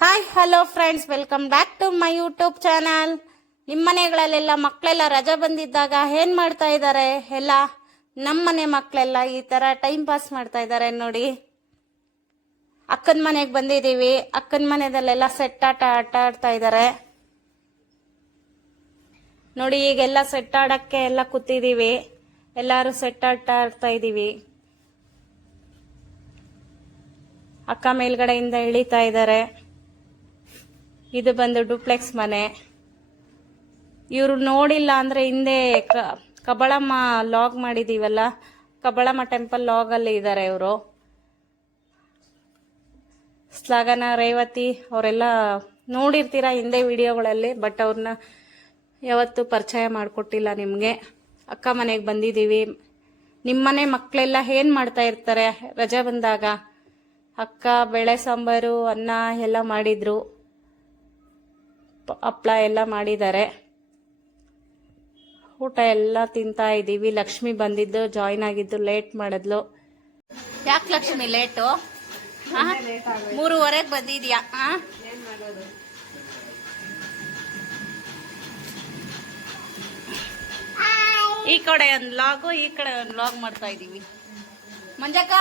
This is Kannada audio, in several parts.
Hi hello friends, welcome back to my YouTube channel. ನಿಮ್ಮ ಮನೆಗಳಲ್ಲೆಲ್ಲ ಮಕ್ಕಳೆಲ್ಲ ರಜಾ ಬಂದಿದ್ದಾಗ ಏನು ಮಾಡ್ತಾ ಇದ್ದಾರೆ? ಎಲ್ಲ ನಮ್ಮ ಮನೆ ಮಕ್ಕಳೆಲ್ಲ ಈ ಥರ ಟೈಮ್ ಪಾಸ್ ಮಾಡ್ತಾ ಇದ್ದಾರೆ ನೋಡಿ. ಅಕ್ಕನ ಮನೆಗೆ ಬಂದಿದ್ದೀವಿ. ಅಕ್ಕನ ಮನೆಯಲ್ಲೆಲ್ಲ ಸೆಟ್ ಆಟ ಆಡ್ತಾ ಇದ್ದಾರೆ ನೋಡಿ. ಈಗೆಲ್ಲ ಸೆಟ್ ಆಡಕ್ಕೆ ಎಲ್ಲ ಕೂತಿದ್ದೀವಿ. ಎಲ್ಲರೂ ಸೆಟ್ ಆಡ್ತಾ ಇದ್ದೀವಿ. ಅಕ್ಕ ಮೇಲ್ಗಡೆಯಿಂದ ಇಳಿತಾ ಇದ್ದಾರೆ. ಇದು ಬಂದು ಡೂಪ್ಲೆಕ್ಸ್ ಮನೆ. ಇವರು ನೋಡಿಲ್ಲ ಅಂದ್ರೆ ಹಿಂದೆ ಕಬಳಮ್ಮ ಲಾಗ್ ಮಾಡಿದೀವಲ್ಲ, ಕಬಳಮ್ಮ ಟೆಂಪಲ್ ಲಾಗ್ ಅಲ್ಲಿ ಇದ್ದಾರೆ ಇವರು. ಸ್ಲಾಗನ ರೇವತಿ ಅವರೆಲ್ಲ ನೋಡಿರ್ತೀರಾ ಹಿಂದೆ ವಿಡಿಯೋಗಳಲ್ಲಿ, ಬಟ್ ಅವ್ರನ್ನ ಯಾವತ್ತೂ ಪರಿಚಯ ಮಾಡಿಕೊಟ್ಟಿಲ್ಲ ನಿಮಗೆ. ಅಕ್ಕ ಮನೆಗೆ ಬಂದಿದ್ದೀವಿ. ನಿಮ್ಮನೆ ಮಕ್ಕಳೆಲ್ಲ ಏನು ಮಾಡ್ತಾ ಇರ್ತಾರೆ ರಜೆ ಬಂದಾಗ? ಅಕ್ಕ ಬೇಳೆ ಸಾಂಬಾರು ಅನ್ನ ಎಲ್ಲ ಮಾಡಿದ್ರು, ಹಪ್ಪಳ ಎಲ್ಲ ಮಾಡಿದ್ದಾರೆ. ಊಟ ಎಲ್ಲ ತಿಂತಾ ಇದ್ದೀವಿ. ಲಕ್ಷ್ಮಿ ಬಂದಿದ್ದು ಜಾಯಿನ್ ಆಗಿದ್ದು ಲೇಟ್ ಮಾಡಿದ್ಲು. ಯಾಕೆ ಲಕ್ಷ್ಮಿ ಲೇಟು? 3:30 ಬಂದಿದ್ಯಾ? ಈ ಕಡೆ ಒಂದು ಲಾಗು, ಈ ಕಡೆ ಒಂದು ಲಾಗ್ ಮಾಡ್ತಾ ಇದ್ದೀವಿ. ಮಂಜಕ್ಕ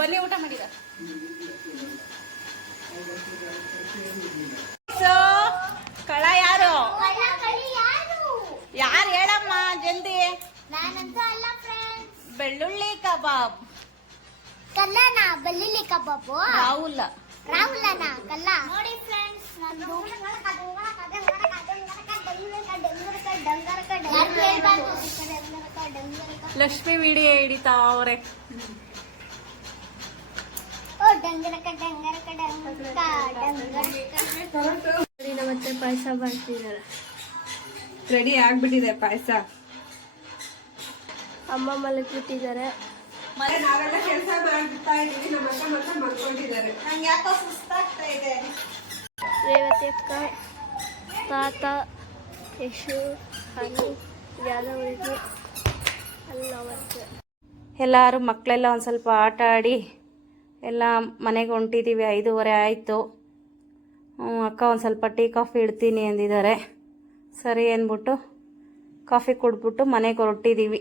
ಬನ್ನಿ, ಊಟ ಮಾಡಿದ. ಕಳ ಯಾರು ಯಾರು ಹೇಳಮ್ಮ ಜಲ್ದಿ. ಬೆಳ್ಳುಳ್ಳಿ ಕಬಾಬ್. ಕಲ್ಲನಾ ಬೆಳ್ಳುಳ್ಳಿ ಕಬಾಬು? ರಾಹುಲನಾ ಕಲ್ಲ. ನೋಡಿ ಫ್ರೆಂಡ್ಸ್, ಲಕ್ಷ್ಮಿ ವಿಡಿಯೋ ಹಿಡಿತಾ ಅವ್ರೆ. ಮತ್ತೆ ಪಾಯಸ ಮಾಡ್ತಿದ್ದಾರೆ. ರೆಡಿ ಆಗ್ಬಿಟ್ಟಿದೆ ಪಾಯಸ. ಅಮ್ಮ ಮಲಗಿಬಿಟ್ಟಿದ್ದಾರೆ. ನಾವೆಲ್ಲ ಕೆಲಸ ಮಾಡ್ತಾ ಇದೀವಿ. ನಮ್ಮ ಅಕ್ಕ ಮತ್ತೆ ಮಲ್ಕೊಂಡಿದ್ದಾರೆ. ನಂಗೆ ಯಾಕೋ ಸುಸ್ತಾಗ್ತಾ ಇದೆ. ರೇವತಿ ಅಕ್ಕ, ತಾತ, ಯಶು, ಹನಿ, ಯಾದವರಿಗೆ ಅಲ್ಲ. ಎಲ್ಲರೂ ಮಕ್ಕಳೆಲ್ಲ ಒಂದು ಸ್ವಲ್ಪ ಆಟ ಆಡಿ ಎಲ್ಲ ಮನೆಗೆ ಹೊಂಟಿದ್ದೀವಿ. 5:30 ಆಯಿತು. ಅಕ್ಕ ಒಂದು ಸ್ವಲ್ಪ ಟೀ ಕಾಫಿ ಇಡ್ತೀನಿ ಅಂದಿದ್ದಾರೆ. ಸರಿ ಅಂದ್ಬಿಟ್ಟು ಕಾಫಿ ಕುಡ್ಬಿಟ್ಟು ಮನೆಗೆ ಹೊರಟಿದ್ದೀವಿ.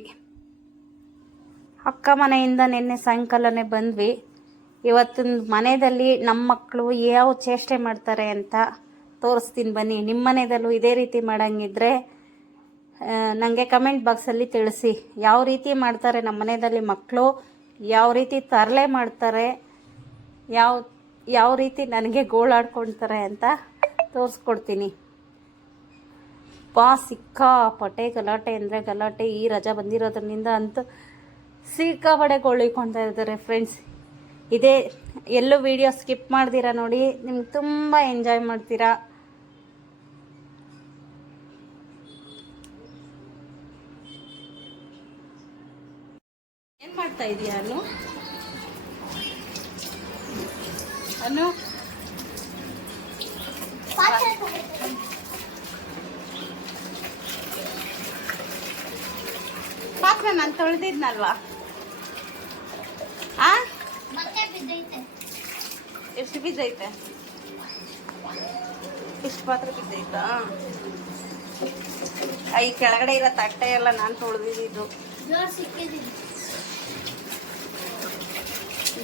ಅಕ್ಕ ಮನೆಯಿಂದ ನಿನ್ನೆ ಸಾಯಂಕಾಲನೇ ಬಂದ್ವಿ. ಇವತ್ತಿನ ಮನೆಯಲ್ಲಿ ನಮ್ಮ ಮಕ್ಕಳು ಯಾವ ಚೇಷ್ಟೆ ಮಾಡ್ತಾರೆ ಅಂತ ತೋರಿಸ್ತೀನಿ ಬನ್ನಿ. ನಿಮ್ಮ ಮನೆಯಲ್ಲೂ ಇದೇ ರೀತಿ ಮಾಡಂಗಿದ್ರೆ ನನಗೆ ಕಮೆಂಟ್ ಬಾಕ್ಸಲ್ಲಿ ತಿಳಿಸಿ. ಯಾವ ರೀತಿ ಮಾಡ್ತಾರೆ ನಮ್ಮ ಮನೆಯಲ್ಲಿ ಮಕ್ಕಳು, ಯಾವ ರೀತಿ ತರಲೆ ಮಾಡ್ತಾರೆ, ಯಾವ ರೀತಿ ನನಗೆ ಗೋಳಾಡ್ಕೊಳ್ತಾರೆ ಅಂತ ತೋರಿಸ್ಕೊಡ್ತೀನಿ. ಸಿಕ್ಕಾಪಟ್ಟೆ ಗಲಾಟೆ ಅಂದರೆ ಗಲಾಟೆ. ಈ ರಜಾ ಬಂದಿರೋದ್ರಿಂದ ಅಂತೂ ಸಿಕ್ಕಾಪಟ್ಟೆ ಗೋಳಿಕೊಳ್ತಾ ಇದ್ದಾರೆ ಫ್ರೆಂಡ್ಸ್. ಇದೇ ಎಲ್ಲೂ ವಿಡಿಯೋ ಸ್ಕಿಪ್ ಮಾಡ್ತೀರಾ ನೋಡಿ, ನಿಮ್ಗೆ ತುಂಬ ಎಂಜಾಯ್ ಮಾಡ್ತೀರಾ. ಏನು ಮಾಡ್ತಾ ಇದೀಯ ಅನು? ಪಾತ್ರೆ ನಾನು ತೊಳೆದಿದ್ನಲ್ವಾ? ಎಷ್ಟು ಬಿದ್ದೈತೆ? ಇಷ್ಟು ಪಾತ್ರೆ ಬಿದ್ದೈತಾ? ಈ ಕೆಳಗಡೆ ಇರೋ ತಟ್ಟೆ ಎಲ್ಲ ನಾನು ತೊಳೆದಿದ್ದು.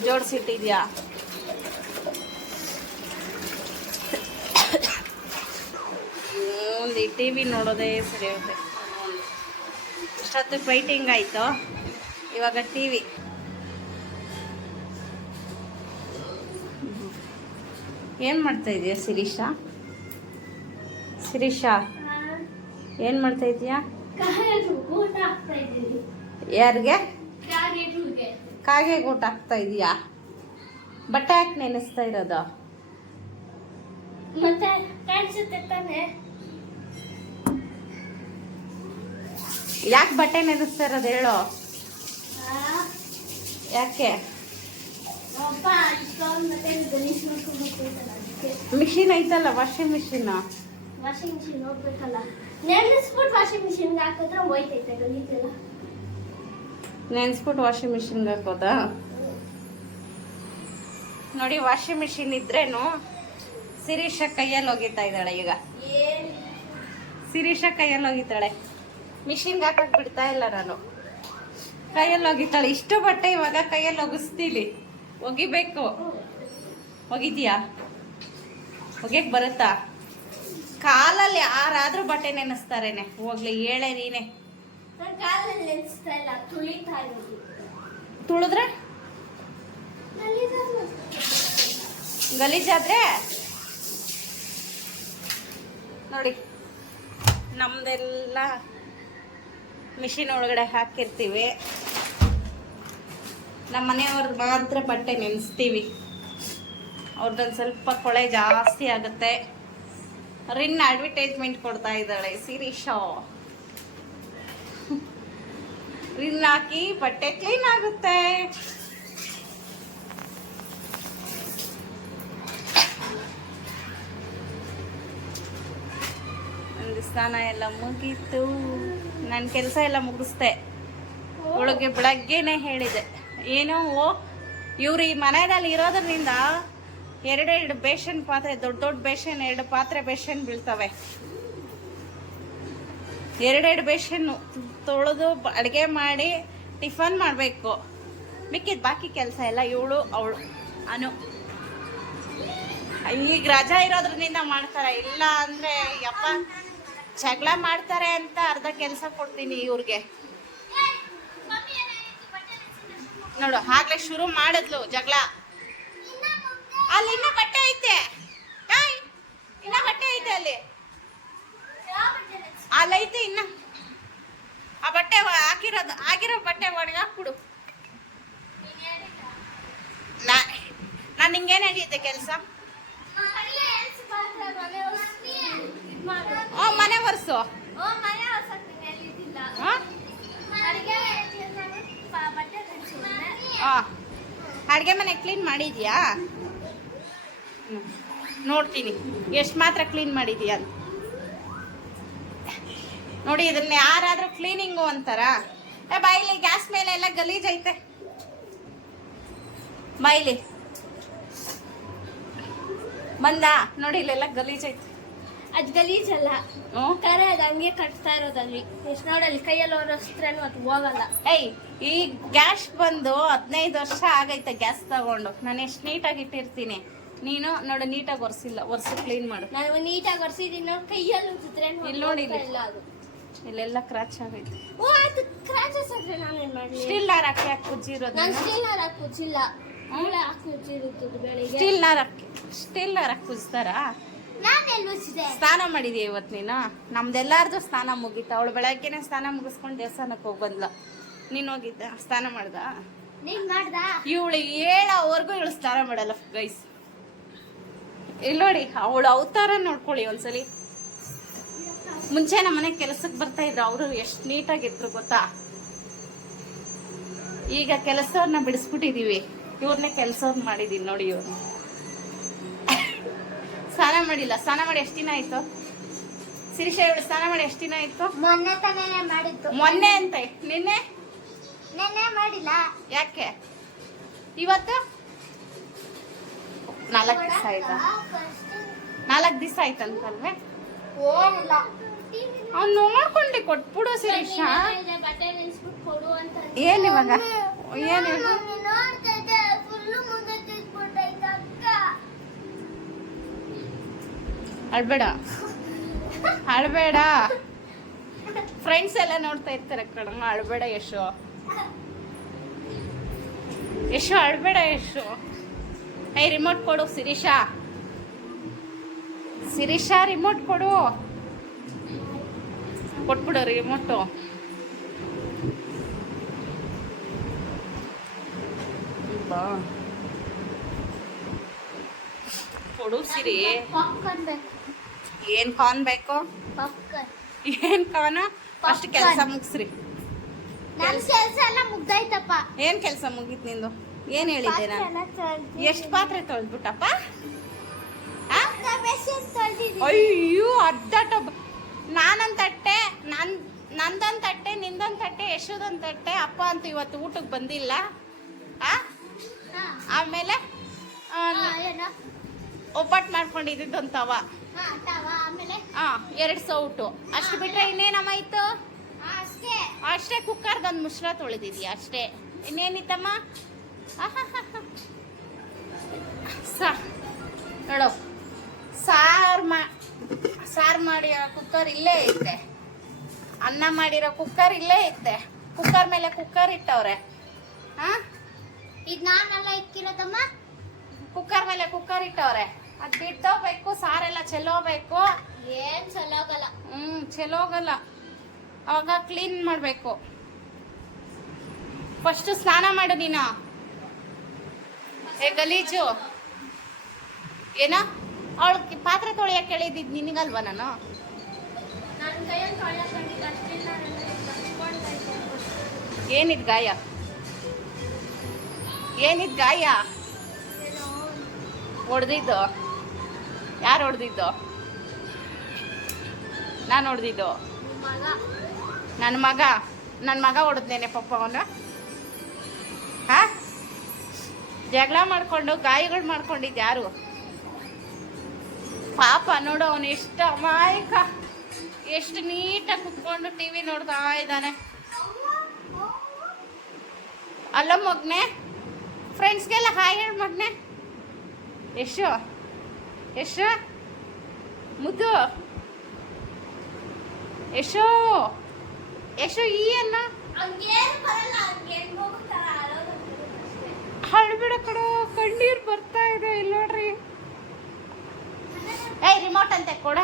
ಜೋಡಿಸಿಟ್ಟಿದ್ಯಾ? ಒಂದು ಟಿ ವಿ ನೋಡೋದೇ ಸರಿ ಹೋಗುತ್ತೆ. ಇಷ್ಟೊತ್ತು ಫೈಟಿಂಗ್ ಆಯಿತು, ಇವಾಗ ಟಿ ವಿ. ಏನು ಮಾಡ್ತಾ ಇದೀಯ ಶಿರೀಷಾ? ಏನು ಮಾಡ್ತಾ ಇದೀಯಾ? ಯಾರಿಗೆ? ಕಾಗೆ ಊಟ ಹಾಕ್ತಾ ಇದೀಯಾ? ಬಟ್ಟೆ ಯಾಕೆ ನೆನೆಸ್ತಾ ಇರೋದು? ಮತ್ತೆ ಕಾಣಿಸುತ್ತೆ ತಾನೆ. ಯಾಕೆ ಬಟ್ಟೆ ನೆನೆಸ್ತಾ ಇರೋದು ಹೇಳು? ಯಾಕೆ? ಮಿಷಿನ್ ಐತಲ್ಲ, ವಾಷಿಂಗ್ ಮಿಷಿನ್ ಹೋಗ್ಬೇಕಲ್ಲ. ನೆನೆಸ್ಬಿಟ್ಟು ವಾಷಿಂಗ್ ಮಿಷಿನ್ಗೆ ಹಾಕಿದ್ರೆ ಹೋಯ್ತೈತೆ ಗಲೀಜೆಲ್ಲ. ನೆನೆಸ್ಬಿಟ್ಟು ವಾಷಿಂಗ್ ಮಿಷಿನ್ಗೆ ಹಾಕೋದಾ? ನೋಡಿ, ವಾಷಿಂಗ್ ಮಿಷಿನ್ ಇದ್ರೇನು ಶಿರೀಷ ಕೈಯಲ್ಲಿ ಹೋಗಿತಾ ಇದ್ದಾಳೆ ಈಗ. ಏನ್ ಶಿರೀಷ ಕೈಯಲ್ಲಿ ಹೋಗಿದ್ದಾಳೆ. ಮಿಷಿನ್ಗೆ ಹಾಕಕ್ ಬಿಡ್ತಾ ಇಲ್ಲ ನಾನು. ಕೈಯಲ್ಲಿ ಹೋಗಿದ್ದಾಳೆ. ಇಷ್ಟು ಬಟ್ಟೆ ಇವಾಗ ಕೈಯಲ್ಲಿ ಒಗಿಸ್ತೀನಿ. ಒಗಿಬೇಕು. ಒಗಿದ್ಯಾ? ಒಗ್ಯಕ್ ಬರುತ್ತಾ? ಕಾಲಲ್ಲಿ ಯಾರಾದ್ರೂ ಬಟ್ಟೆ ನೆನೆಸ್ತಾರೇನೆ. ಹೋಗ್ಲಿ ಹೇಳೆ ನೀನೆ. ನನ್ ಕಾಲಲ್ಲಿ ನೆನ್ಸ್ತಾ ಇಲ್ಲ, ತುಳಿತಾ ಇರೋದು. ತುಳಿದ್ರೆ ಗಲೀಜಾದ್ರೆ ನೋಡಿ, ನಮ್ದೆಲ್ಲ ಮಿಷಿನ್ ಒಳಗಡೆ ಹಾಕಿರ್ತೀವಿ. ನಮ್ಮ ಮನೆಯವ್ರದ್ದು ಮಾತ್ರ ಬಟ್ಟೆ ನೆನೆಸ್ತೀವಿ. ಅವ್ರದ್ದೊಂದು ಸ್ವಲ್ಪ ಕೊಳೆ ಜಾಸ್ತಿ ಆಗುತ್ತೆ. ರಿನ್ ಅಡ್ವರ್ಟೈಸ್ಮೆಂಟ್ ಕೊಡ್ತಾ ಇದ್ದಾಳೆ ಶಿರೀಷ. ರಿನ್ ಹಾಕಿ ಬಟ್ಟೆ ಕ್ಲೀನ್ ಆಗುತ್ತೆ. ಒಂದು ಸ್ನಾನ ಎಲ್ಲ ಮುಗೀತು. ನನ್ನ ಕೆಲಸ ಎಲ್ಲ ಮುಗಿಸ್ದೆ. ಒಳಗೆ ಬೆಳಗ್ಗೆನೆ ಹೇಳಿದೆ, ಏನೋ ಇವ್ರು ಈ ಮನೆಯಲ್ಲಿ ಇರೋದ್ರಿಂದ ಎರಡೆರಡು ಬೇಷನ್ ಪಾತ್ರೆ, ದೊಡ್ಡ ದೊಡ್ಡ ಬೇಷನ್, 2 ಪಾತ್ರೆ ಬೇಷನ್ ಬೀಳ್ತವೆ. ಎರಡೆರಡು ಬೇಷನ್ನು ತೊಳೆದು ಅಡುಗೆ ಮಾಡಿ ಟಿಫನ್ ಮಾಡಬೇಕು. ಮಿಕ್ಕಿದ ಬಾಕಿ ಕೆಲಸ ಎಲ್ಲ ಇವಳು ಅವಳು ಅನು. ಈಗ ರಜಾ ಇರೋದ್ರಿಂದ ಮಾಡ್ತಾರೆ. ಇಲ್ಲ ಅಂದರೆ ಯಪ್ಪ ಜಗಳ ಮಾಡ್ತಾರೆ ಅಂತ ಅರ್ಧ ಕೆಲಸ ಕೊಡ್ತೀನಿ ಇವ್ರಿಗೆ. ನೋಡು, ಆಗ್ಲೇ ಶುರು ಮಾಡಿದ್ಲು ಜಗಳ. ಅಲ್ಲಿ ಇನ್ನ ಬಟ್ಟೆ ಐತೆ, ಇನ್ನ ಬಟ್ಟೆ ಐತೆ ಅಲ್ಲಿ. ಅಲ್ಲೈತೆ ಇನ್ನ. ಆ ಬಟ್ಟೆ ಆಗಿರೋ ಬಟ್ಟೆ ಒಣಗಾಕ್ಬಿಡು. ನಾನು ನಿಂಗೇನು ಹೇಳಿದ್ದೆ ಕೆಲಸ? ಮನೆ ಒರೆಸು. ಅಡುಗೆ ಮನೆ ಕ್ಲೀನ್ ಮಾಡಿದ್ಯಾ? ನೋಡ್ತೀನಿ ಎಷ್ಟು ಮಾತ್ರ ಕ್ಲೀನ್ ಮಾಡಿದ್ಯಾ ಅಂತ. ನೋಡಿ, ಇದನ್ನ ಯಾರಾದ್ರೂ ಕ್ಲೀನಿಂಗು ಅಂತಾರ? ಬಾಯಿಲಿ ಗ್ಯಾಸ್ ಮೇಲೆ ಎಲ್ಲ ಗಲೀಜೈತೆ. ಬಾಯಿಲಿ ಬಂದ ನೋಡಿ, ಇಲ್ಲೆಲ್ಲ ಗಲೀಜೈತೆ. ಅದ್ ಗಲೀಜಲ್ಲ, ಕರೆ ಅದು ಹಂಗೆ ಕಟ್ತಾ ಇರೋದಲ್ಲಿ. ಎಷ್ಟು ನೋಡಲ್ಲಿ ಕೈಯಲ್ಲಿ ಒರೆಸ್ತ್ರೇನು ಅದು ಹೋಗಲ್ಲ. ಈ ಗ್ಯಾಸ್ ಬಂದು 15 ವರ್ಷ ಆಗೈತೆ ಗ್ಯಾಸ್ ತಗೊಂಡು. ನಾನು ಎಷ್ಟು ನೀಟಾಗಿ ಇಟ್ಟಿರ್ತೀನಿ. ನೀನು ನೋಡು, ನೀಟಾಗಿ ಒರೆಸಿಲ್ಲ. ಒರೆಸಿ ಕ್ಲೀನ್ ಮಾಡು. ನಾನು ನೀಟಾಗಿ ಒರೆಸಿದ್ದೀನಿ ನೋಡಿ, ಕೈಯಲ್ಲಿ ಉಜ್ಜಿದ್ರೇನು ಇಲ್ಲಿ ನೋಡಿ, ಇಲ್ಲ ಅದು. ಇಲ್ಲೆಲ್ಲ ಕ್ರಾಚ್ ಆಗೈತೆ. ಓ ಅದು ಕ್ರಾಚಸ್ ಆದ್ರೆ ನಾನೇನ್ ಮಾಡ್ಲಿ? ಸ್ಟೀಲ್ ನಾರ್ ಹಾಕಿ ಉಜ್ಜಿರೋದು. ನಾನು ಸ್ಟೀಲ್ ನಾರ್ ಹಾಕಿ ಉಜ್ಜಿಲ್ಲ, ಹಾಕಿ ಉಜ್ಜಿರುತ್ತದೆ ಬೆಳಿಗ್ಗೆ. ಸ್ಟೀಲ್ ನಾರ್ ಹಾಕಿ ಉಜ್ತಾರ? ನಾನು ಎಲ್ಲಿ ಉಜ್ಜಿದೆ? ಸ್ನಾನ ಮಾಡಿದೀಯ ಇವತ್ತು ನೀನು? ನಮ್ದೆಲ್ಲಾರ್ದು ಸ್ನಾನ ಮುಗೀತ. ಅವಳು ಬೆಳಗ್ಗೆನೆ ಸ್ನಾನ ಮುಗಿಸ್ಕೊಂಡು ದೇವಸ್ಥಾನಕ್ಕೆ ಹೋಗಿ ಬಂದ್ಲ. ನೀನು ಹೋಗಿದ್ದ? ಸ್ನಾನ ಮಾಡ್ದ? ನೀನ್ ಮಾಡ್ದ? ಇವಳು ಹೇಳೋವರೆಗೂ ಇವಳು ಸ್ನಾನ ಮಾಡಲ್ಲ ಗೈಸ್. ಇಲ್ಲಿ ನೋಡಿ, ಅವಳು ಅವತಾರ ನೋಡ್ಕೊಳ್ಳಿ ಒಂದ್ಸಲಿ. ಮುಂಚೆ ನಮ್ಮ ಮನೆ ಕೆಲಸಕ್ಕೆ ಬರ್ತಾ ಇದ್ರು. ಅವರು ಎಷ್ಟು ನೀಟಾಗಿದ್ರು ಗೊತ್ತಾ? ಈಗ ಕೆಲಸವ್ರನ್ನ ಬಿಡಿಸ್ಬಿಟ್ಟಿದೀವಿ. ಇವ್ರನ್ನೇ ಕೆಲಸವ್ರನ್ನ ಮಾಡಿದೀನಿ ನೋಡಿ. ಇವ್ರನ್ನ ಸ್ನಾನ ಮಾಡಿಲ್ಲ. ಸ್ನಾನ ಮಾಡಿ ಎಷ್ಟು ದಿನ ಆಯ್ತು ಶಿರೀಷ? ಇವಳು ಸ್ನಾನ ಮಾಡಿ ಎಷ್ಟು ದಿನ ಆಯ್ತು? ಮೊನ್ನೆ ತಾನೇ ಮಾಡಿದ್ದು. ಮೊನ್ನೆ ಅಂತ? ನಿನ್ನೆ ಮಾಡಿಲ್ಲ. ಯಾಕೆ? ಇವತ್ತು 4 ದಿವಸ ಆಯ್ತಾ? 4 ದಿವಸ ಆಯ್ತಂತಲ್ವೇ? ಏನಿಲ್ಲ, ಅವ್ನು ನೋಡ್ಕೊಂಡು ಕೊಟ್ಬಿಡು ಶಿರೀಷ. ಬಟ್ಟೆ ನೆನ್ಸ್ಬಿಟ್ಟು ಕೊಡು ಅಂತ. ಏನ್ ಇವಾಗ? ಏನು ಅಳ್ಬೇಡ, ಅಳ್ಬೇಡ. ಫ್ರೆಂಡ್ಸ್ ಎಲ್ಲ ನೋಡ್ತಾ ಇರ್ತಾರೆ ಕಣಮ್ಮ. ಅಳ್ಬೇಡ ಯಶು, ಯಶು ಅಳ್ಬೇಡ ಯಶು. ರಿಮೋಟ್ ಕೊಡು ಶಿರೀಷ. ಶಿರೀಷ ರಿಮೋಟ್ ಕೊಡು. ಕೊಟ್ಬಿಡು ರಿಮೋಟು. ಕೊಡು ಸಿರಿ. ಏನ್ ಕಾನ್ ಬೇಕು? ಏನ್ ಕಾನ? ಅಷ್ಟು ಕೆಲಸ ಮುಗಿಸ್ರಿ. ಕೆಲಸ ಎಲ್ಲ ಮುಗ್ದಾಯ್ತಪ್ಪ. ಏನ್ ಕೆಲಸ ಮುಗೀತ್ ನಿಂದು? ಏನ್ ಹೇಳಿದ್ದೆ ನಾನು? ಎಷ್ಟು ಪಾತ್ರೆ ತೊಳೆದ್ಬಿಟ್ಟಪ್ಪ? ಅಯ್ಯೋ, ಅರ್ಧ ಟಬ್. ನಾನೊಂದು ತಟ್ಟೆ, ನಂದೊಂದು ತಟ್ಟೆ, ನಿಂದೊಂದು ತಟ್ಟೆ, ಯಶೋದೊಂದು ತಟ್ಟೆ. ಅಪ್ಪ ಅಂತೂ ಇವತ್ತು ಊಟಕ್ಕೆ ಬಂದಿಲ್ಲ. ಆಮೇಲೆ ಒಬ್ಬಟ್ಟು ಮಾಡ್ಕೊಂಡಿದ್ದು ಒಂದು ತವ. ಹಾ ತವ ಆಮೇಲೆ 2 ಸೌಟು ಅಷ್ಟು ಬಿಟ್ರೆ ಇನ್ನೇನಮ್ಮ ಇತ್ತು? ಅಷ್ಟೇ ಅಷ್ಟೇ. ಕುಕ್ಕರ್ದೊಂದು ಮುಷ್ರ ತೊಳೆದಿದ್ಯಾ ಅಷ್ಟೇ. ಇನ್ನೇನಿತ್ತಮ್ಮ? ನೋಡು, ಸಾರು ಮಾಡಿರೋ ಕುಕ್ಕರ್ ಇಲ್ಲೇ ಐತೆ, ಅನ್ನ ಮಾಡಿರೋ ಕುಕ್ಕರ್ ಇಲ್ಲೇ ಐತೆ. ಕುಕ್ಕರ್ ಮೇಲೆ ಕುಕ್ಕರ್ ಇಟ್ಟವ್ರೆ. ಇದು ನಾನೆಲ್ಲ ಇಕ್ಕಿರೋದಮ್ಮ. ಕುಕ್ಕರ್ ಮೇಲೆ ಕುಕ್ಕರ್ ಇಟ್ಟವ್ರೆ. ಅದು ಬಿಡ್ದೋಗ್ಬೇಕು, ಸಾರೆಲ್ಲ ಚೆಲ್ಲೋಬೇಕು. ಏನ್ ಚಲೋಗಲ್ಲ. ಚೆಲ್ಲೋಗಲ್ಲ. ಅವಾಗ ಕ್ಲೀನ್ ಮಾಡಬೇಕು. ಫಸ್ಟ್ ಸ್ನಾನ ಮಾಡು ನೀನು. ಗಲೀಜು ಏನ? ಅವಳು ಪಾತ್ರೆ ತೊಳೆಯಕ್ಕೆ ಹೇಳಿದ್ದು ನಿನಗಲ್ವಾ ನಾನು? ನನ್ನ ಕೈಯಲ್ಲಿ ತೊಳೆಯಕೊಂಡಿಲ್ಲ ಅಷ್ಟಿಲ್ಲ. ಏನಿದ್ ಗಾಯ? ಏನಿದ್ ಗಾಯ? ಹೊಡೆದಿದ್ದು ಯಾರು? ಹೊಡೆದಿದ್ದು ನಾನು ಹೊಡೆದಿದ್ದು ನನ್ನ ಮಗ ಹೊಡೆದೇನೆ ಪಾಪ ಅವನು. ಜಗಳ ಮಾಡ್ಕೊಂಡು ಗಾಯಗಳು ಮಾಡ್ಕೊಂಡಿದ್ದು ಯಾರು? ಪಾಪ ನೋಡು, ಅವನು ಎಷ್ಟು ಅಮಾಯಕ, ಎಷ್ಟು ನೀಟಾಗಿ ಕುತ್ಕೊಂಡು ಟಿವಿ ನೋಡ್ತಾ ಇದ್ದಾನೆ. ಅಲ್ಲ ಮಗ್ನೆ, ಫ್ರೆಂಡ್ಸ್ಗೆಲ್ಲ ಹಾಯ್ ಹೇಳಿ ಮಗ್ನೆ. ಎಷ್ಟು ಮುದ್ದು ಯಶೋ ಈ ಅನ್ನ ಹಳ್ಬಿಡ ಕಡೋ, ಕಣ್ಣೀರು ಬರ್ತಾ ಇದೆ. ಇಲ್ಲಿ ನೋಡ್ರಿ. ರಿಮೋಟ್ ಅಂತ ಕೊಡ,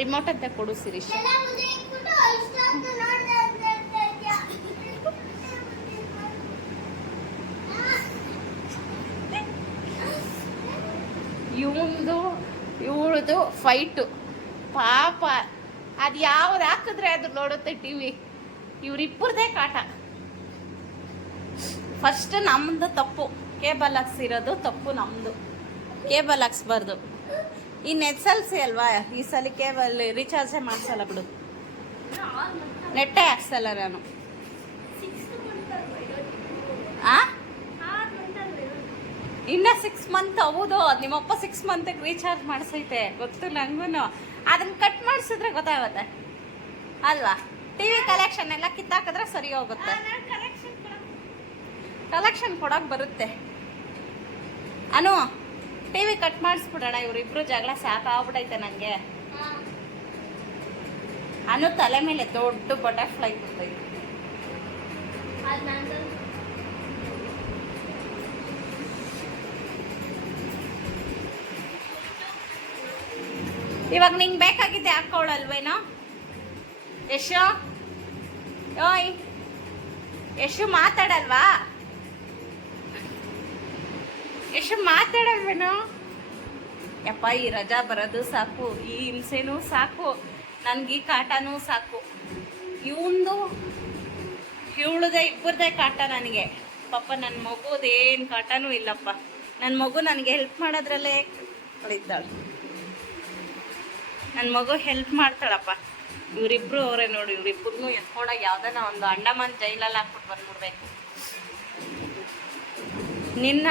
ರಿಮೋಟ್ ಅಂತ ಕೊಡು ಸಿರೀಶ್. ಇವಳದು ಫೈಟು ಪಾಪ. ಅದು ಯಾವ್ದು ಹಾಕಿದ್ರೆ ಅದು ನೋಡುತ್ತೆ ಟಿವಿ. ಇವ್ರಿಬ್ಬರದೇ ಕಾಟ. ಫಸ್ಟ್ ನಮ್ದು ತಪ್ಪು, ಕೇಬಲ್ ಹಾಕ್ಸಿರೋದು ತಪ್ಪು ನಮ್ದು. ಕೇಬಲ್ ಹಾಕ್ಸ್ಬಾರ್ದು. ಇನ್ನು SLC ಅಲ್ವಾ, ಈ ಸಲ ಕೇಬಲ್ ರೀಚಾರ್ಜೇ ಮಾಡಿಸಲ್ಲ ಬಿಡು. ನೆಟ್ಟೇ ಹಾಕ್ಸಲ್ಲ ನಾನು. ಇನ್ನ 6 ಮಂತ್. ಹೌದು, ನಿಮ್ಮಪ್ಪ 6 ಮಂತಿಗೆ ರೀಚಾರ್ಜ್ ಮಾಡಿಸೈತೆ, ಗೊತ್ತು ನಂಗೂ. ಅದನ್ನ ಕಟ್ ಮಾಡಿಸಿದ್ರೆ ಗೊತ್ತಾಗುತ್ತೆ ಅಲ್ವಾ? ಟಿವಿ ಕಲೆಕ್ಷನ್ ಎಲ್ಲ ಕಿತ್ತಾಕಿದ್ರೆ ಸರಿ ಹೋಗುತ್ತೆ. ಕಲೆಕ್ಷನ್ ಕೊಡೋಕೆ ಬರುತ್ತೆ. ಟಿವಿ ಕಟ್ ಮಾಡಿಸ್ಬಿಡೋಣ. ಇವರಿಬ್ರು ಜಗಳ ಸಾಕಾಗ್ಬಿಟ್ಟೈತೆ ನನಗೆ. ತಲೆ ಮೇಲೆ ದೊಡ್ಡ ಬಟರ್ಫ್ಲೈ ಬಿಡ್ತೈತೆ. ಇವಾಗ ನಿಂಗೆ ಬೇಕಾಗಿದ್ದೆ ಹಾಕೊಳ್ಳಲ್ವೇನೋ? ಯಶು ಮಾತಾಡಲ್ವಾ? ಮಾತಾಡಲ್ವೇನೋ? ಯಪ್ಪ, ಈ ರಜಾ ಬರೋದು ಸಾಕು, ಈ ಹಿಂಸೆನೂ ಸಾಕು, ನನ್ಗೆ ಈ ಕಾಟನೂ ಸಾಕು. ಇವಳದೇ ಇಬ್ಬರದೇ ಕಾಟ ನನಗೆ. ಪಾಪ ನನ್ನ ಮಗುದೇನು ಕಾಟನೂ ಇಲ್ಲಪ್ಪ. ನನ್ನ ಮಗು ನನಗೆ ಹೆಲ್ಪ್ ಮಾಡೋದ್ರಲ್ಲೇ ಕಳಿತಾಳೆ. ನನ್ನ ಮಗು ಹೆಲ್ಪ್ ಮಾಡ್ತಾಳಪ್ಪ. ಇವರಿಬ್ರು ಅವರೇ ನೋಡಿ. ಇವರಿಬ್ಬರನ್ನೂ ಎತ್ಕೊಂಡಾಗ ಯಾವ್ದಾನ ಒಂದು ಅಂಡಮಾನ್ ಜೈಲಲ್ಲಿ ಹಾಕ್ಬಿಟ್ಟು ಬಂದ್ಬಿಡ್ಬೇಕು. ನಿನ್ನ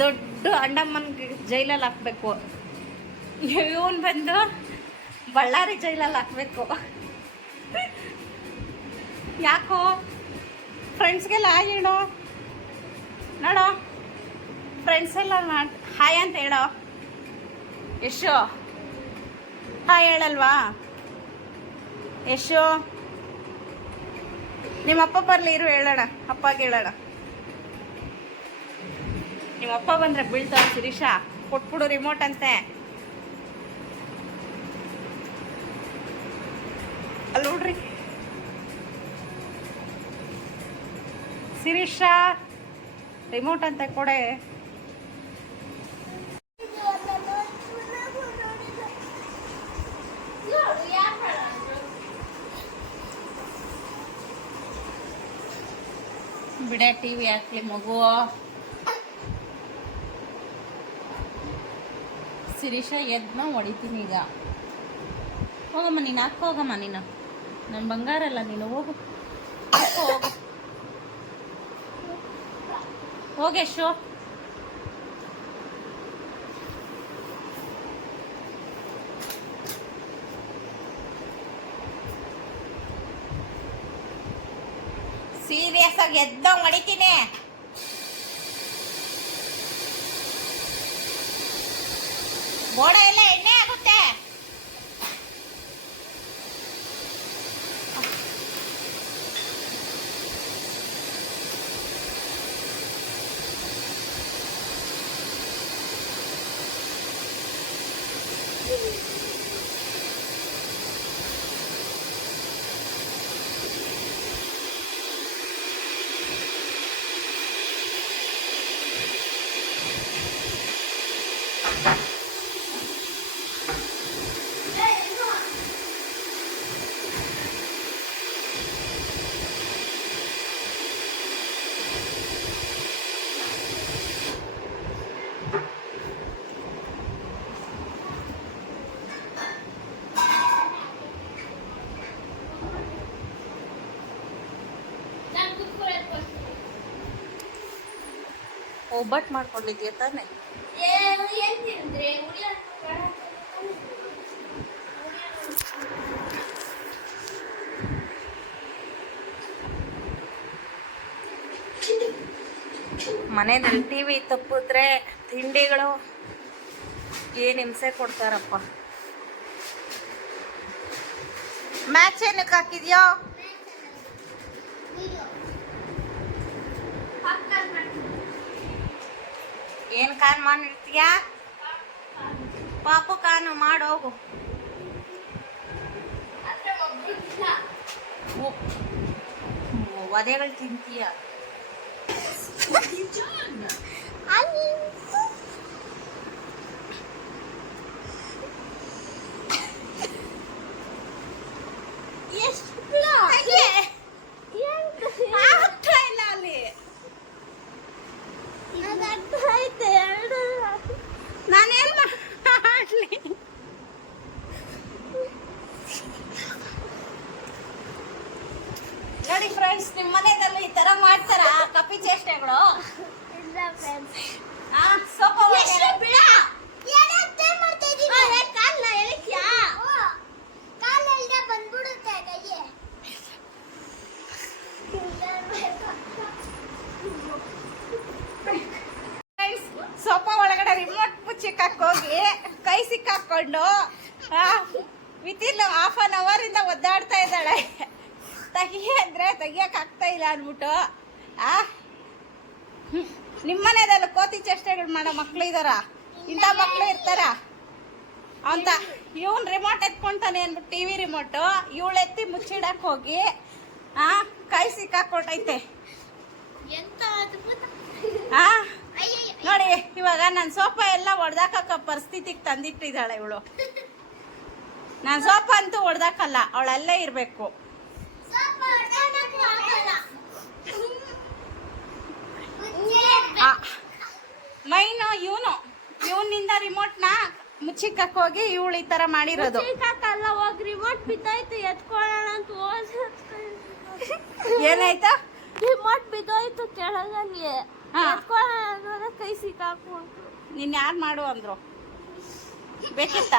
ದೊಡ್ಡ ಅಂಡಮಾನ್ ಜೈಲಲ್ಲಿ ಹಾಕ್ಬೇಕು, ಇವನ್ ಬಂದು ಬಳ್ಳಾರಿ ಜೈಲಲ್ಲಿ ಹಾಕ್ಬೇಕು. ಯಾಕೋ? ಫ್ರೆಂಡ್ಸ್ಗೆಲ್ಲ ಹಾಯ್ ಹೇಳೋ. ನೋಡೋ, ಫ್ರೆಂಡ್ಸ್ ಎಲ್ಲ ಹಾಯ್ ಅಂತ ಹೇಳೋ. ಹಾಯ್ ಹೇಳಲ್ವಾ? ನಿಮ್ಮಪ್ಪ ಬರಲಿ ಇರು, ಹೇಳೋಣ. ಅಪ್ಪಗೆ ಹೇಳೋಣ. ನಿಮ್ಮಪ್ಪ ಬಂದ್ರೆ ಬೀಳ್ತಾವ ಶಿರೀಷಾ. ಕೊಟ್ಬಿಡು ರಿಮೋಟ್ ಅಂತೆ. ಅಲ್ಲಿ ನೋಡ್ರಿ ಶಿರೀಷಾ, ರಿಮೋಟ್ ಅಂತ ಕೊಡೆ. ಬಿಡೆ, ಟಿವಿ ಹಾಕ್ಲಿ ಮಗು. ಶಿರೀಷ ಎದ್ನ ಹೊಡಿತೀನಿ ಈಗ. ಹೋಗಮ್ಮ ನೀನು, ಹೋಗಮ್ಮ ನೀನು. ನನ್ನ ಬಂಗಾರ ಅಲ್ಲ ನೀನು, ಹೋಗು ಹೋಗು. ಹೋಗೆಶು ಎದ್ದಂಗ್ ಹೊಡಿತೀನಿ. ಬೋಡ ಎಲ್ಲ ಎಣ್ಣೆ ಆಗುತ್ತೆ. ನಾನು ಕುತ್ಕೊಳ್ಳೋದು ಒಬ್ಬಟ್ಟು ಮಾಡ್ಕೊಂಡಿದ್ಯಾ ತಾನೆ? ಏನ್ ತಿಂದ್ರೆ ಮನೆಯಲ್ಲಿ ಟಿವಿ ತಪ್ಪಿದ್ರೆ ತಿಂಡಿಗಳು ಏನು ಹಿಂಸೆ ಕೊಡ್ತಾರಪ್ಪ. ಮ್ಯಾಚ್ ಏನಕ್ಕೆ ಹಾಕಿದ್ಯೋ? ಏನು ಕಾನ್ ಮಾಡಿರ್ತೀಯಾ? ಪಾಪು ಕಾನು ಮಾಡೋಗು. ವಧೆಗಳು ತಿಂತೀಯ? ನಾನೇನ್ ಮಾಡ್ಲಿ? ನೋಡಿ ಫ್ರೆಂಡ್ಸ್, ನಿಮ್ಮ ಮನೆಯಲ್ಲೂ ಈ ತರ ಮಾಡ್ತಾರ ಕಪಿ ಚೇಷ್ಟೆಗಳು? ಸ್ವಲ್ಪ ಸೋಫಾ ಒಳಗಡೆ ರಿಮೋಟ್ ಮುಚ್ಚಿಕ್ ಹೋಗಿ ಕೈ ಸಿಕ್ಕಾಕೊಂಡು ವಿತಿನ್ ಹಾಫ್ ಅನ್ ಅವರ್ ಇಂದ ಒದ್ದಾಡ್ತಾ ಇದ್ದಾಳೆ. ತೆಗಿಯ ಅಂದ್ರೆ ತೆಗಿಯಕ್ ಆಗ್ತಾ ಇಲ್ಲ ಅನ್ಬಿಟ್ಟು. ನಿಮ್ಮನೇದಲ್ಲೂ ಕೋತಿ ಚೇಷ್ಟೆಗಳು ಮಾಡೋ ಮಕ್ಳು ಇದಾರ? ಇಂಥ ಮಕ್ಳು ಇರ್ತಾರ ಅಂತ. ಇವನ್ ರಿಮೋಟ್ ಎತ್ಕೊಂತಾನೆ ಅನ್ಬಿಟ್ಟು ಟಿವಿ ರಿಮೋಟು ಇವಳು ಎತ್ತಿ ಮುಚ್ಚಿಡಕ್ ಹೋಗಿ ಕೈ ಸಿಕ್ಕಾಕೊಟ್ಟೈತೆ. ನೋಡಿ ಇವಾಗ ನನ್ನ ಸೋಫಾ ಎಲ್ಲ ಹೊಡೆದಾಕ ಪರಿಸ್ಥಿತಿಗೆ ತಂದಿಟ್ಟಿದ್ದಾಳೆ ಇವಳು. ನಾನು ಸೋಫಾ ಅಂತೂ ಹೊಡೆದಾಕಲ್ಲ, ಅವಳಲ್ಲೇ ಇರಬೇಕು. ಮೈನು ಇವನಿಂದ ರಿಮೋಟ್ನ ಮುಚ್ಚಿಕ್ಕಕ್ ಹೋಗಿ ಇವಳು ಈ ತರ ಮಾಡಿರೋದು. ಹೋಗಿ ರಿಮೋಟ್ ಬಿದ್ದೋಯ್ತು, ಎತ್ಕೊಳ್ಳೋಣ ಅಂತ ಏನಾಯ್ತಾ? ರಿಮೋಟ್ ಬಿದ್ದೋಯ್ತು ಕೆಳಗಂಗೆ, ಎತ್ಕೊಳ್ಳೋಣ ಕೈ ಸಿಕ್ಕಾಕೊಂಡು. ನಿನ್ ಯಾರು ಮಾಡು ಅಂದ್ರು? ಬೇಕಿತ್ತ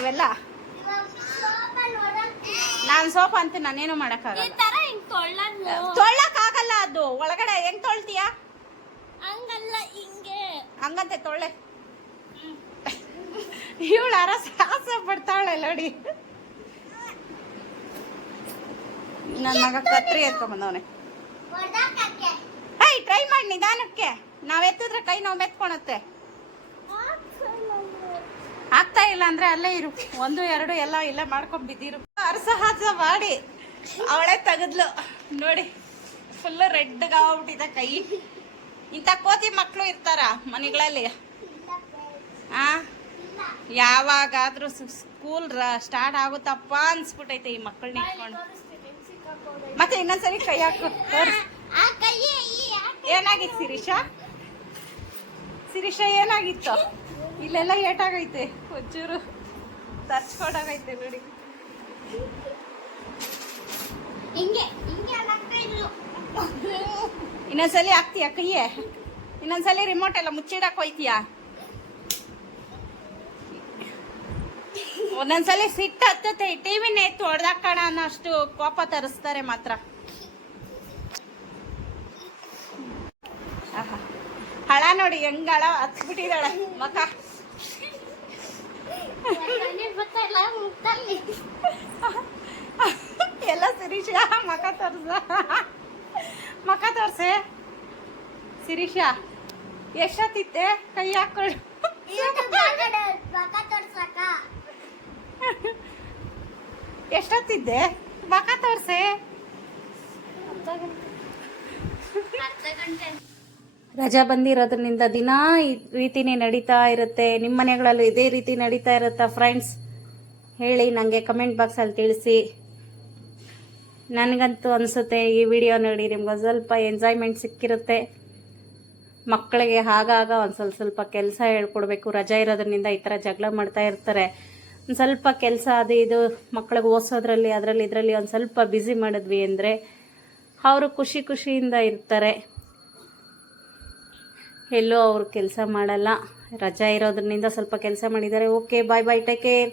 ಇವೆಲ್ಲ? ನಾನ್ ಸೋಫಾ ಅಂತ ನಾನೇನು ಮಾಡಕ್ಕಾಗಲ್ಲ. ತೊಳ್ಳಕ್ ಆಗಲ್ಲ, ಅದು ಒಳಗಡೆ ಹೆಂಗ್ ತೊಳ್ತೀಯ? ಹಂಗಲ್ಲ, ಹಿಂಗೆ ಹಂಗಂತೆ ತೊಳ್ಳೆ. ಇವಳು ಸಾಹಸ ಪಡ್ತಾಳೆ ನೋಡಿ. ನನ್ನ ಮಗ ಕತ್ರಿ ಎತ್ಕೊಂಡ್ಬಂದವನೆ. ಟ್ರೈ ಮಾಡಿ ನಿಧಾನಕ್ಕೆ. ನಾವ್ ಎತ್ತಿದ್ರೆ ಕೈ ನೋವು ಮೆತ್ಕೊಳತ್ತೆ. ಆಗ್ತಾ ಇಲ್ಲ ಅಂದ್ರೆ ಅಲ್ಲೇ ಇರು. 1, 2 ಎಲ್ಲ ಇಲ್ಲ ಮಾಡ್ಕೊಂಡ್ ಬಿದ್ದಿರು. ಅರಸಾಹಸ ಮಾಡಿ ಅವಳೇ ತೆಗದ್ಲು ನೋಡಿ. ಫುಲ್ ರೆಡ್ಗಾಗ್ಬಿಟ್ಟಿದೆ ಕೈ. ಇಂಥ ಕೋತಿ ಮಕ್ಕಳು ಇರ್ತಾರ ಮನೆಗಳಲ್ಲಿ. ಯಾವಾಗಾದ್ರೂ ಸ್ಕೂಲ್ ಸ್ಟಾರ್ಟ್ ಆಗುತ್ತಪ್ಪ ಅನ್ಸ್ಬಿಟ್ಟೈತೆ ಈ ಮಕ್ಕಳನ್ನ ಇಟ್ಕೊಂಡು. ಮತ್ತೆ ಇನ್ನೊಂದ್ಸರಿ ಕೈ ಹಾಕು. ಏನಾಗಿತ್ತು ಶಿರೀಷ ಏನಾಗಿತ್ತು? ಇಲ್ಲೆಲ್ಲ ಏಟಾಗೈತೆ, ಒಂಚೂರು ತರ್ಚ್ಕೊಂಡಾಗೈತೆ ನೋಡಿ. ಇನ್ನೊಂದ್ಸಲಿ ಹಾಕ್ತೀಯ ಕೈಯೇ? ಇನ್ನೊಂದ್ಸಲಿ ರಿಮೋಟ್ ಎಲ್ಲ ಮುಚ್ಚಿಡಕ್ ಹೋಯ್ತೀಯ? ಒಂದೊಂದ್ಸಲಿ ಸಿಟ್ಟು ಹತ್ತತ್ತೆ. ಟಿವಿನ ಎತ್ತು ಹೊಡೆದಾಕಣ ಅನ್ನೋ ಅಷ್ಟು ಕೋಪ ತರಿಸ್ತಾರೆ ಮಾತ್ರ. ಹಳ ನೋಡಿ ಹೆಂಗ್ ಹಳ ಹತ್ಬಿಟ್ಟಿದ್ದಾಳೆ ಮಕ. ಗೊತ್ತಾಯಿಲ್ಲ ಮುಗ್ದಲ್ಲಿ ಎಲ್ಲ ಶಿರೀಷ ಮಕ ತೋರ್ಸೆ ಶಿರೀಷ ಎಷ್ಟೊತ್ತಿತ್ತೆ ಕೈ ಹಾಕೊಂಡು ಎಷ್ಟೊತ್ತಿದ್ದೆ ಮಕ ತೋರ್ಸೆ. ರಜಾ ಬಂದಿರೋದ್ರಿಂದ ದಿನ ಈ ರೀತಿನೇ ನಡೀತಾ ಇರುತ್ತೆ. ನಿಮ್ಮ ಮನೆಗಳಲ್ಲೂ ಇದೇ ರೀತಿ ನಡೀತಾ ಇರುತ್ತಾ ಫ್ರೆಂಡ್ಸ್? ಹೇಳಿ ನನಗೆ ಕಮೆಂಟ್ ಬಾಕ್ಸಲ್ಲಿ ತಿಳಿಸಿ. ನನಗಂತೂ ಅನಿಸುತ್ತೆ ಈ ವಿಡಿಯೋ ನೋಡಿ ನಿಮ್ಗೆ ಸ್ವಲ್ಪ ಎಂಜಾಯ್ಮೆಂಟ್ ಸಿಕ್ಕಿರುತ್ತೆ. ಮಕ್ಕಳಿಗೆ ಆಗಾಗ ಒಂದು ಸ್ವಲ್ಪ ಕೆಲಸ ಹೇಳ್ಕೊಡ್ಬೇಕು. ರಜಾ ಇರೋದ್ರಿಂದ ಈ ಥರ ಜಗಳ ಮಾಡ್ತಾ ಇರ್ತಾರೆ. ಒಂದು ಸ್ವಲ್ಪ ಕೆಲಸ ಅದು ಇದು ಮಕ್ಕಳಿಗೆ ಓದಿಸೋದ್ರಲ್ಲಿ ಅದರಲ್ಲಿ ಇದರಲ್ಲಿ ಒಂದು ಸ್ವಲ್ಪ ಬ್ಯುಸಿ ಮಾಡಿದ್ವಿ ಅಂದರೆ ಅವರು ಖುಷಿಯಿಂದ ಇರ್ತಾರೆ. ಎಲ್ಲೂ ಅವರು ಕೆಲಸ ಮಾಡಲ್ಲ. ರಜಾ ಇರೋದ್ರಿಂದ ಸ್ವಲ್ಪ ಕೆಲಸ ಮಾಡಿದ್ದಾರೆ. Okay, bye take care.